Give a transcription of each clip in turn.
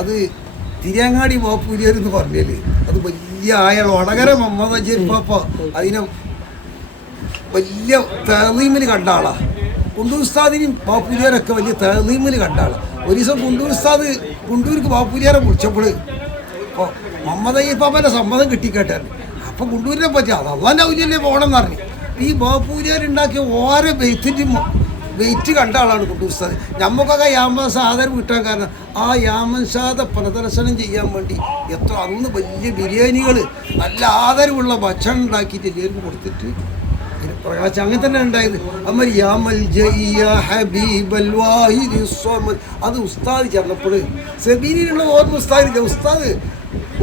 അത് തിരിയങ്ങാടി ബാപ്പൂരിയർ എന്ന് പറഞ്ഞാല് അത് വലിയ ആയ വടകര മുഹമ്മദ് അജീർപ്പാപ്പ അതിനെ വലിയ തഹ്ലീമിൽ കണ്ട ആളാ. കുണ്ടൂർ ഉസ്താദിനും ബാപ്പൂരിയാരൊക്കെ വലിയ തഹ്ലീമിൽ കണ്ട ആളാ. ഒരു ദിവസം കുണ്ടൂർ ഉസ്താദ് കുണ്ടൂർക്ക് ബാപ്പൂരിയാരെ വിളിച്ചപ്പോൾ അപ്പോൾ മുഹമ്മദ് അയ്യപ്പാപ്പൻ്റെ സമ്മതം കിട്ടിക്കേട്ടായിരുന്നു. അപ്പോൾ കുണ്ടൂരിനെ പറ്റി അത് അള്ളാൻ്റെ ഔലിയല്ലേ പോകണം എന്ന് പറഞ്ഞു. ഈ ബാപ്പൂരിയാരുണ്ടാക്കിയ ഓരോ വെയിറ്റ് കണ്ട ആളാണ് കുണ്ടൂർ ഉസ്താദ്. നമുക്കൊക്കെ യാമൻ ആദരവ് കിട്ടാൻ കാരണം ആ യാമൻ ഷാദ പ്രദർശനം ചെയ്യാൻ വേണ്ടി എത്ര അന്ന് വലിയ ബിരിയാണികൾ നല്ല ആദരവുള്ള ഭക്ഷണം ഉണ്ടാക്കിയിട്ട് എല്ലാവർക്കും കൊടുത്തിട്ട് പ്രകാശം അങ്ങനെ തന്നെ ഉണ്ടായത്. അമ്മ യാമൽ അത് ഉസ്താദ് ചെന്നപ്പോൾ സെബീനിലുള്ള ഓർമ്മ ഉസ്താദില്ല. ഉസ്താദ്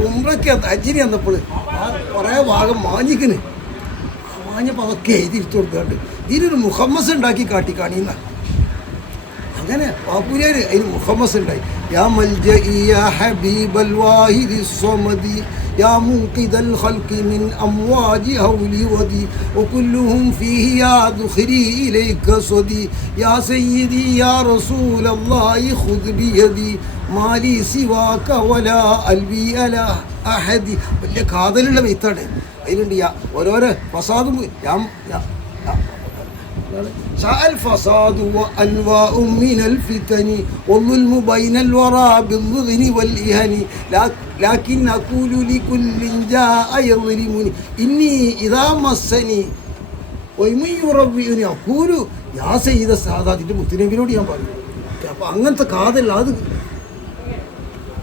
ഉംറയ്ക്ക് അജിനി വന്നപ്പോൾ ആ കുറേ ഭാഗം മാഞ്ഞിക്കണ്. മാഞ്ഞപ്പോൾ അതൊക്കെ എഴുതിയിട്ട് കൊടുക്കാണ്ട് ഇതിനൊരു മുഹമ്മസ് ഉണ്ടാക്കി കാണിയുന്ന അങ്ങനെ ബാപ്പൂരിയാർ അതിന് മുഹമ്മസ് ഉണ്ടായി. യാ മൽജഇ യാ ഹബീബൽ വാഹിദി സ്വമദി യാ മുൻഖിദൽ ഖൽഖി മിൻ അംവാജി ഹൗലി വദി വകുല്ലുഹും ഫീഹി യാ ദുഖരി ഇലൈക സ്വദി യാ സയ്യിദി യാ റസൂലല്ലാഹി ഖുദ് ബിയദി മാലി സിവാക വലാ അൽവി അലാ അഹദി. വലിയ കാതലുള്ള വെയ്ത്താണ്. അതിലുണ്ട് ഓരോരോ ഫസാദും الفساد وأنواع من الفتن والظلم بين الورى بالظلم والإهن لكن أقول لكل جاء يظلمني إني إذا مسني ومن يربيني أقول يا سيد السادات മുത്തുനബിയോട് ഞാൻ പറയും. അപ്പോൾ അങ്ങനത്തെ കാതല്ല. അത്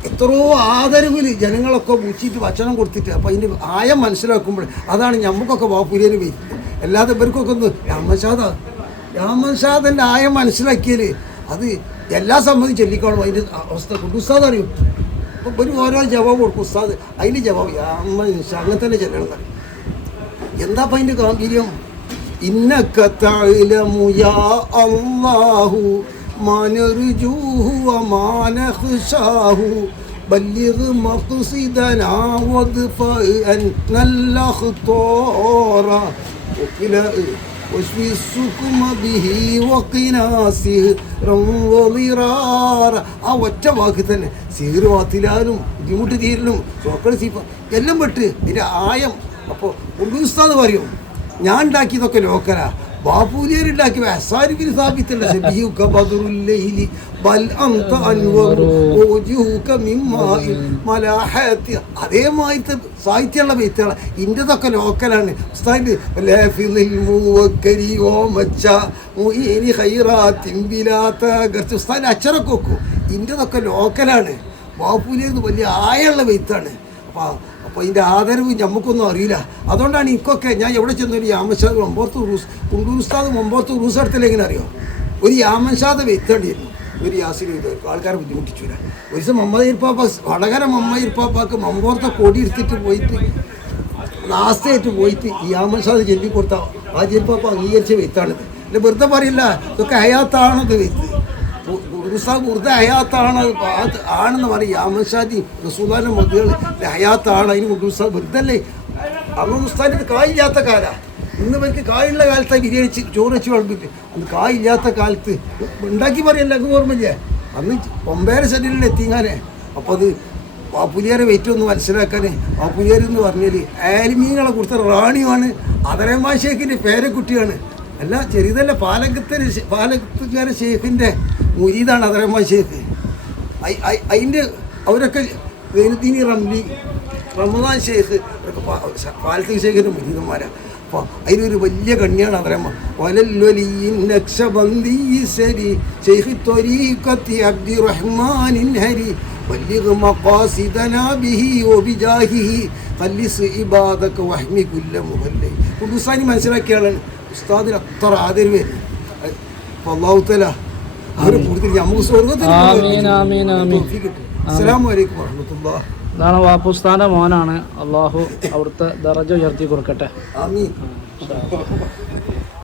എത്രയോ ആദരവിൽ ജനങ്ങളൊക്കെ മുച്ചിട്ട് ഭക്ഷണം കൊടുത്തിട്ട് അപ്പോൾ അതിൻ്റെ ആയം മനസ്സിലാക്കുമ്പോൾ അതാണ് നമുക്കൊക്കെ ബാപ്പൂരിയന് വരുന്നത്. അല്ലാതെ ഇവർക്കൊക്കെ ഒന്ന് രാമൻഷാദൻ്റെ ആയം മനസ്സിലാക്കിയാൽ അത് എല്ലാ സംബന്ധിച്ച് ചൊല്ലിക്കോളും. അതിൻ്റെ അവസ്ഥ കൊണ്ട് ഉസ്താദ് അറിയും. അപ്പോൾ ഒരു ഓരോ ജവാബ് കൊടുക്കും ഉസ്താദ്. അതിൻ്റെ ജവാബ് രാമൻഷാ അങ്ങനെ തന്നെ ചെല്ലണം. എന്താ അപ്പം അതിൻ്റെ ഗാംഭീര്യം? ഇന്നക തഅലമു യാ അല്ലാഹു മാ നർജൂഹു വമാ നഖ്ശാഹു ബല്ലിഗ് മഖ്സിദനാ വദ്ഫഅ അന്നൽ അഖ്താറ واشفي السكم به وقناسه റംവളിറാറ. ആ ഒറ്റ വാക്ക് തന്നെ സീറ് വാത്തിലാലും ബുദ്ധിമുട്ട് തീരലും സോക്കള സീഫ എല്ലാം പെട്ട് ഇതിൻ്റെ ആയം. അപ്പോൾ ഉസ്താദ് പറയും ഞാൻ ഉണ്ടാക്കിയതൊക്കെ ലോക്കലാ. ബാപ്പൂരിയരുണ്ടാക്കിയ അസാരിബിൻ സാബിത്തല്ല സബിയുക ബദറുല്ലൈലി ബൽ അൻത അൻവറു വജുക മിമ്മാഇൽ മലാഹത്തി. അതേമാതിരത്തെ സാഹിത്യമുള്ള ബെയ്ത്തുകളാണ്. ഇൻ്റെതൊക്കെ ലോക്കലാണ്. ഉസ്താദിൻ്റെ ലാഫിളിൽ മുവക്കരി ഓമച്ച മുഈനി ഖൈറാത്തിൻ ബിലാത്ത ഗർച്ച് ഉസ്താദിൻ്റെ അക്ഷരമൊക്കെ വെക്കും. ഇൻ്റെതൊക്കെ ലോക്കലാണ്. ബാപ്പൂരിയർന്ന് വലിയ ആയുള്ള ബെയ്ത്താണ്. അപ്പോൾ ഇതിൻ്റെ ആദരവ് നമുക്കൊന്നും അറിയില്ല. അതുകൊണ്ടാണ് എനിക്കൊക്കെ ഞാൻ എവിടെ ചെന്നൊരു യാമൻഷാദ് ഒമ്പത്ത് ഉറൂസ് കുണ്ടൂർ ഉസ്താദ് ഒമ്പത്ത് ഉറൂസ് എടുത്തില്ല. എങ്ങനെ അറിയോ? ഒരു യാമൻഷാദ് വെയ്ത്തേണ്ടിയിരുന്നു. ഒരു യാസിൽ ചെയ്തവർക്ക് ആൾക്കാരെ ബുദ്ധിമുട്ടിച്ചില്ല. ഒരു ദിവസം മുഹമ്മദ് ഇർപ്പാപ്പ വടകര മുഹമ്മദ് ഇർപ്പാപ്പാക്ക് മമ്പോർത്തെ കൊടി എടുത്തിട്ട് പോയിട്ട് നാസ്തയായിട്ട് പോയിട്ട് ഈ യാമൻഷാദ് ചൊല്ലിക്കൊടുത്ത ആ ജിർപ്പാപ്പ അംഗീകരിച്ച വെയ്ത്താണിത്. അല്ല വെറുതെ പറയില്ല, ഇതൊക്കെ ഹയാത്താണത് വെയ്ത്ത്. ഉസ്താദ് വെറുതെ ഹയാത്താണ് ആണെന്ന് പറയും. യാമൻഷാദി റസൂലുള്ളാഹിന്റെ മൊഴികൾ ഹയാത്താണ്. അതിന് കൊണ്ട് ഉസ്താദ് വെറുതെ അല്ലേ. അന്ന് ഉസ്താദിൻ്റെ കായില്ലാത്ത കാലാണ്. ഇന്ന് ഇവർക്ക് കായുള്ള കാലത്ത് ബിരിയാണി ചോറ് വെച്ച് വിളമ്പിട്ട് അന്ന് കായില്ലാത്ത കാലത്ത് ഉണ്ടാക്കി പറയല്ല. അങ്ങ് ഓർമ്മയില്ലേ? അന്ന് 9 സെൻറ്റിൽ എത്തിങ്ങാനെ. അപ്പോൾ അത് ബാപ്പൂരിയാരെ വെയിറ്റ് ഒന്ന് മനസ്സിലാക്കാൻ ബാപ്പൂരിയാർ എന്ന് പറഞ്ഞാൽ ആലിമീങ്ങളെ കൊടുത്ത റാണിയുമാണ്. അതരമാ ഷേഖിൻ്റെ പേരക്കുട്ടിയാണ്. അല്ല ചെറിയതല്ല, പാലക്കാരൻ ഷേഖിൻ്റെ മുരീദാണ് അതരമാ ഷേഖ്. അതിൻ്റെ അവരൊക്കെ ദൈനുദ്ദീൻ റംലി റമദാൻ ഷേഖ് അവരൊക്കെ പാലത്ത് ഷേഖിൻ്റെ മുരീദന്മാരാണ്. അപ്പോൾ അതിനൊരു വലിയ കണ്ണിയാണ് അതരമ്മ. വലല്ലൊലിയിൻ നക്ഷബന്ദീസരി ഷെയ്ഖ് ത്വരീഖത്തി അബ്ദുറഹ്മാനിൻ ഹരി ബല്ലിഗ് മഖാസിദനാ ബിഹി വബിജാഹിഹി ഖല്ലിസ് ഇബാദക വഹ്മി കുല്ല മുഹല്ലി. ഉസ്താദി മനസ്സിലാക്കിയാണ്. ഉസ്താദിന് അത്ര ആദരവ്. അപ്പോൾ അല്ലാഹു തആല അവരെ കൂടുതൽ നമുക്ക് സ്വർഗ്ഗത്തിൽ. അസ്സലാമു അലൈക്കും വറഹ്മത്തുള്ളാഹി. ഇതാണ് വാപ്പുസ്താൻ്റെ മോനാണ്. അള്ളാഹു അവിടുത്തെ ദറജ ഉയർത്തി കൊടുക്കട്ടെ. ആമീൻ.